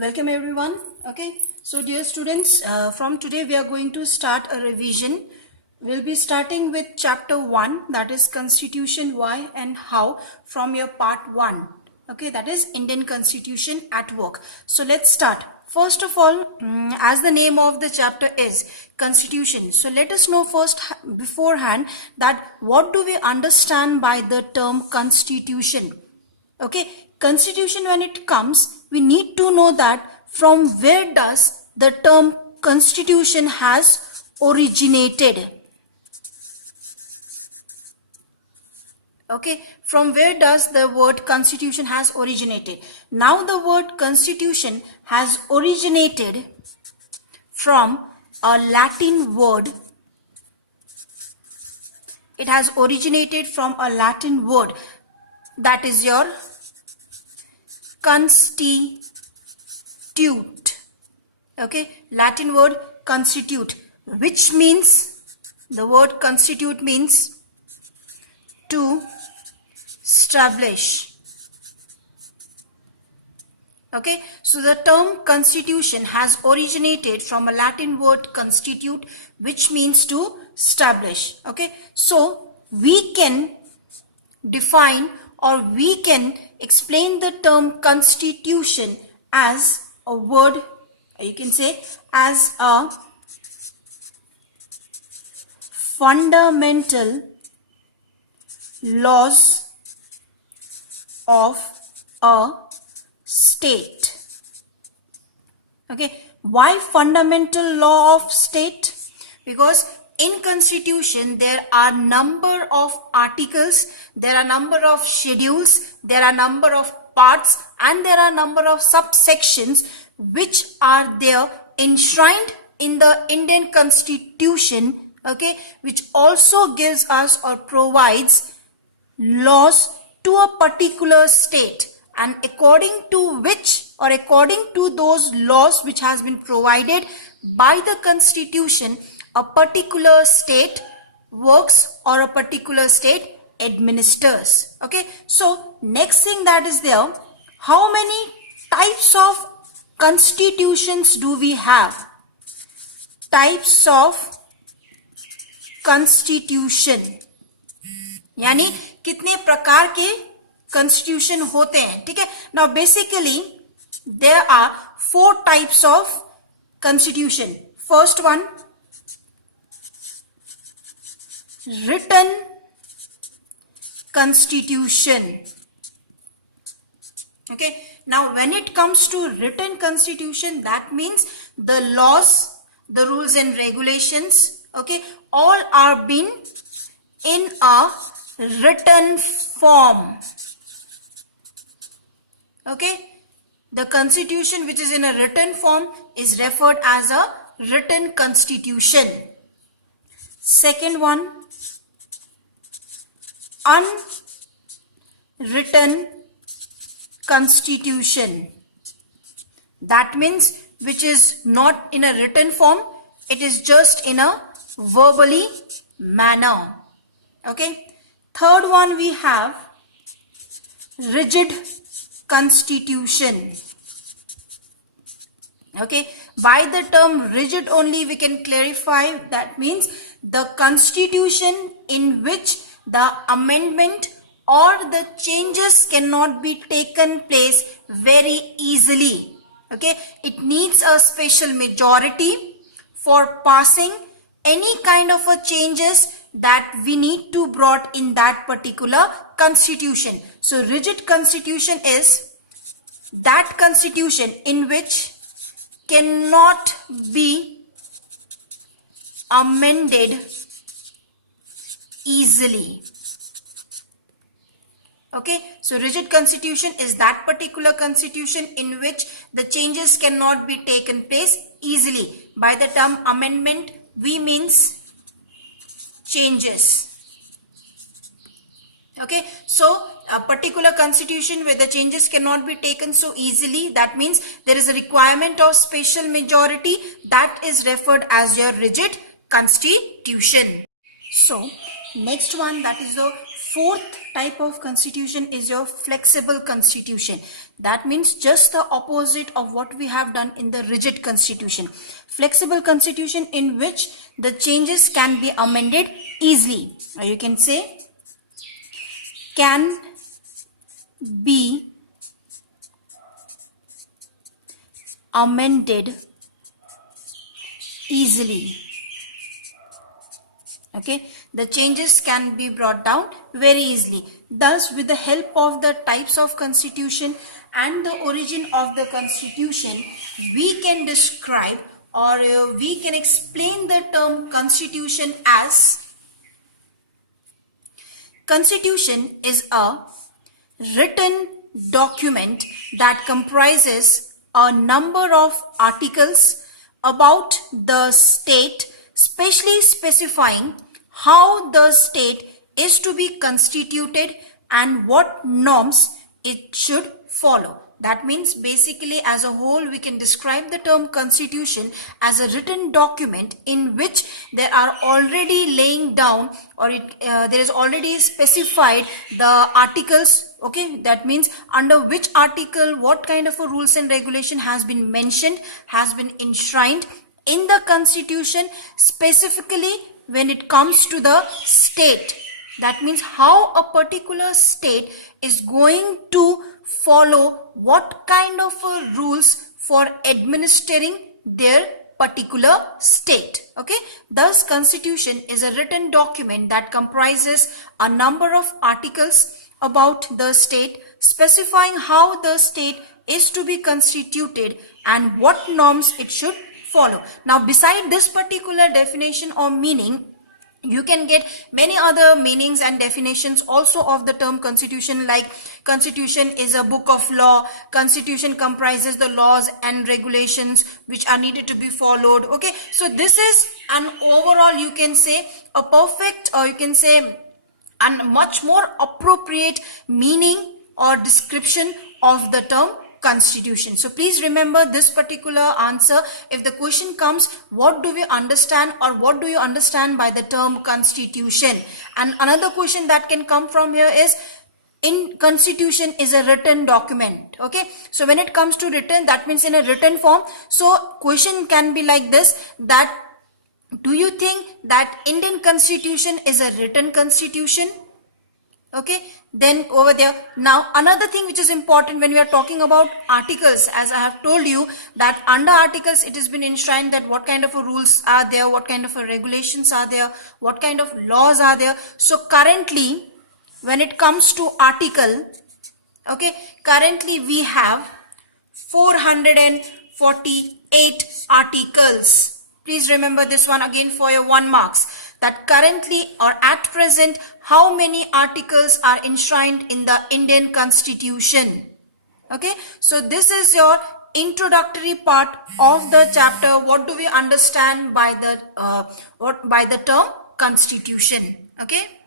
Welcome everyone. Okay, so dear students, from today we are going to start a revision. We'll be starting with chapter 1, that is Constitution, why and how, from your part 1. Okay, that is Indian Constitution at work. So let's start. First of all, as the name of the chapter is Constitution, so let us know first beforehand that what do we understand by the term Constitution. Okay, Constitution, when it comes, we need to know that from where does the term Constitution has originated. Okay, from where does the word Constitution has originated? Now the word Constitution has originated from a Latin word. It has originated from a Latin word, that is your constitute. Okay, Latin word constitute, which means, the word constitute means to establish. Okay, so the term constitution has originated from a Latin word constitute, which means to establish. Okay, so we can define or we can explain the term constitution as a word, you can say as a fundamental laws of a state. Okay, why fundamental law of state? Because in Constitution there are number of articles, there are number of schedules, there are number of parts, and there are number of subsections which are there enshrined in the Indian Constitution, okay, which also gives us or provides laws to a particular state, and according to which or according to those laws which has been provided by the Constitution, a particular state works or a particular state administers. Okay, so next thing that is there, how many types of constitutions do we have? Types of constitution, यानी कितने प्रकार के constitution होते हैं. ठीक है, now basically there are 4 types of constitution. First one, written constitution. Okay, now when it comes to written constitution, that means the laws, the rules and regulations, okay, all are being in a written form. Okay, the constitution which is in a written form is referred as a written constitution. Second one, unwritten constitution. That means which is not in a written form, it is just in a verbally manner. Okay, third one we have rigid constitution. Okay, by the term rigid only we can clarify, that means the constitution in which the amendment or the changes cannot be taken place very easily. Okay, it needs a special majority for passing any kind of a changes that we need to brought in that particular constitution. So rigid constitution is that constitution in which cannot be amended easily. Okay, so rigid constitution is that particular constitution in which the changes cannot be taken place easily. By the term amendment we means changes. Okay, so a particular constitution where the changes cannot be taken so easily, that means there is a requirement of special majority, that is referred as your rigid constitution. So next one, that is the fourth type of constitution, is your flexible constitution. That means just the opposite of what we have done in the rigid constitution. Flexible constitution in which the changes can be amended easily, or you can say can be amended easily. Okay, the changes can be brought down very easily. Thus, with the help of the types of constitution and the origin of the constitution, we can describe or we can explain the term constitution as constitution is a written document that comprises a number of articles about the state, specially specifying how the state is to be constituted and what norms it should follow. That means basically as a whole we can describe the term constitution as a written document in which there are already laying down or there is already specified the articles. Okay, that means under which article what kind of a rules and regulation has been mentioned, has been enshrined in the constitution, specifically when it comes to the state. That means how a particular state is going to follow what kind of rules for administering their particular state. Okay, thus constitution is a written document that comprises a number of articles about the state, specifying how the state is to be constituted and what norms it should follow. Now, beside this particular definition or meaning, you can get many other meanings and definitions also of the term constitution, like constitution is a book of law, constitution comprises the laws and regulations which are needed to be followed. Okay, so this is an overall, you can say, a perfect, or you can say and much more appropriate meaning or description of the term constitution. So please remember this particular answer. If the question comes, what do we understand or what do you understand by the term constitution? And another question that can come from here is, in constitution is a written document. Okay, so when it comes to written, that means in a written form. So question can be like this, that do you think that Indian constitution is a written constitution? Okay, then over there. Now another thing which is important when we are talking about articles, as I have told you that under articles it has been enshrined that what kind of rules are there, what kind of regulations are there, what kind of laws are there. So currently when it comes to article, okay, currently we have 448 articles. Please remember this one again for your 1 marks, that currently or at present how many articles are enshrined in the Indian Constitution. Okay, so this is your introductory part of the chapter. What do we understand by the term constitution? Okay.